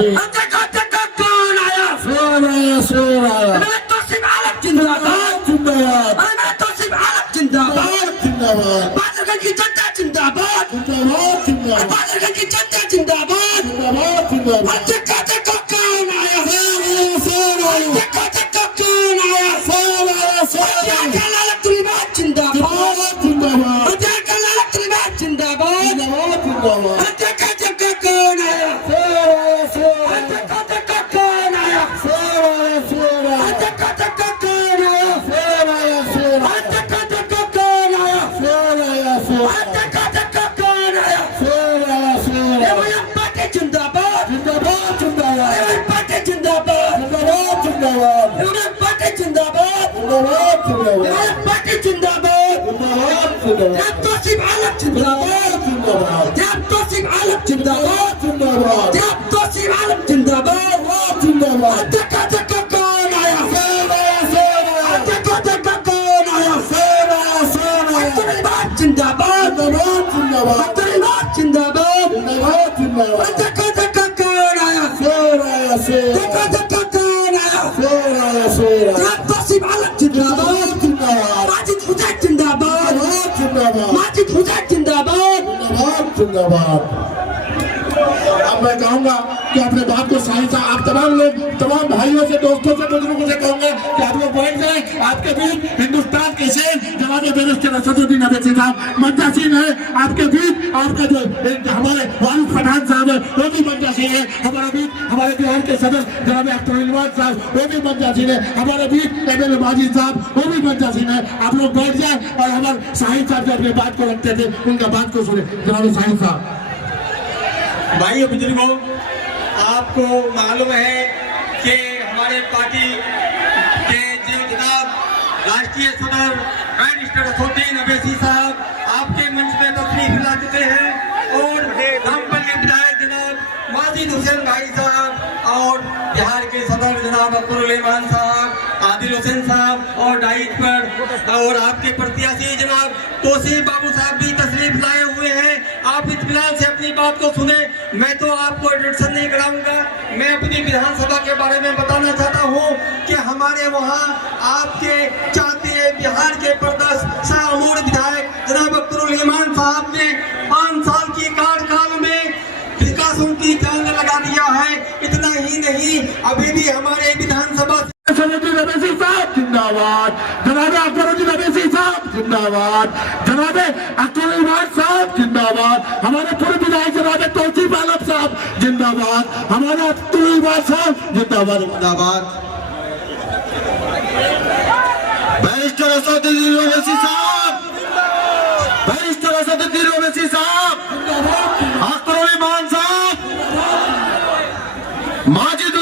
फिर कौन आया? शेर आया। तौसीफ आलम जिंदाबाद जिंदाबाद। तौसीफ आलम जिंदाबाद जिंदाबाद। बादलगंज की जनता जिंदाबाद जिंदाबाद जिंदाबाद। बादलगंज की जनता जिंदाबाद जिंदाबाद जिंदाबाद। कौन आया? शेर आया। कौन आया? शेर आया। जिंदाबाद जिंदाबाद जिंदाबाद। जिंदाबाद जिंदाबाद जिंदाबाद। कौन आया? शेर आया। कौन आया? शेर आया। शेर आया। कौन आया? शेर आया। शेर आया। कौन आया? शेर आया। शेर आया। कौन आया? शेर आया। शेर आया। पार्टी जिंदाबाद जिंदाबाद जिंदाबाद। पार्टी जिंदाबाद जिंदाबाद जिंदाबाद। पार्टी जिंदाबाद जिंदाबाद जिंदाबाद। पार्टी जिंदाबाद जिंदाबाद जिंदाबाद। तौसीफ आलम जिंदाबाद जिंदाबाद। तौसीफ आलम जिंदाबाद जिंदाबाद। तौसीफ आलम जिंदाबाद जिंदाबाद। कौन आया? शेर आया। शेर आया। कौन आया? शेर आया। शेर आया। जिंदाबाद जिंदाबाद जिंदाबाद। जिंदाबाद जिंदाबाद जिंदाबाद। कौन आया? शेर आया। शेर आया। कौन आया? शेर आया। शेर आया। तौसीफ आलम जिंदाबाद जिंदाबाद। माजिद हुसैन जिंदाबाद जिंदाबाद। माजिद हुसैन जिंदाबाद जिंदाबाद जिंदाबाद। अब मैं कहूँगा कि अपने बात को सही सा आप तमाम लोग, तमाम भाइयों से, दोस्तों से, बुजुर्गों से कहूँगा कि आप लोग बैठ जाएं। आपके बीच हिंदुस्तान के शेर जनाब बैरिस्टर असदुद्दीन अवैसी साहब मंचासीन है। आपके बीच आपका जो हमारे वालिद पठान साहब है वो भी मंचासीन है। हमारे बीच हमारे बिहार के सदर जनाब अख्तर इल्माद साहब वो भी मंचासीन है। हमारे बीच एमएलए माजिद साहब वो भी मंचासीन है। आप लोग बैठ जाए और हमारे शाहिद साहब जो अपनी बात को रखते थे उनका बात को सुने। जनाब शाहिद साहब। भाइयों बुजुर्गों, आपको मालूम है कि हमारे पार्टी के जो जनाब राष्ट्रीय सदर बैरिस्टर असदुद्दीन अवैसी साहब आपके मंच में तशरीफ ला चुके हैं और रामबन के विधायक जनाब माजिद हुसैन भाई साहब और बिहार के सदर जनाब अब्दुल साहब, आदिल हुसैन साहब और डाइट पर और आपके प्रत्याशी जनाब तौसीफ बाबू साहब भी तशरीफ लाए हुए हैं। आप इत्मीनान से अपनी बात को सुने। मैं तो आपको इंट्रोडक्शन नहीं कराऊंगा। मैं अपनी विधानसभा के बारे में बताना चाहता हूं कि हमारे वहां आपके चाहते बिहार के प्रदेश शाहमूर विधायक जनाब अब्दुल साहब ने 5 साल की कार्यकाल में विकासों की जान लगा दिया है। इतना ही नहीं, अभी भी हमारे विधानसभा अवैसी साहब जिंदाबाद। जनाब अख्तरुद्दीन अवैसी साहब जिंदाबाद। जनाब अख्तर इल्माद साहब जिंदाबाद। हमारे पूर्व विधायक जनाब तौसीफ आलम साहब जिंदाबाद। हमारे अख्तर इल्माद साहब जिंदाबाद जिंदाबाद। बैरिस्टर असदुद्दीन अवैसी साहब, बैरिस्टर असदुद्दीन अवैसी साहब, अख्तर इल्माद साहब, माजिद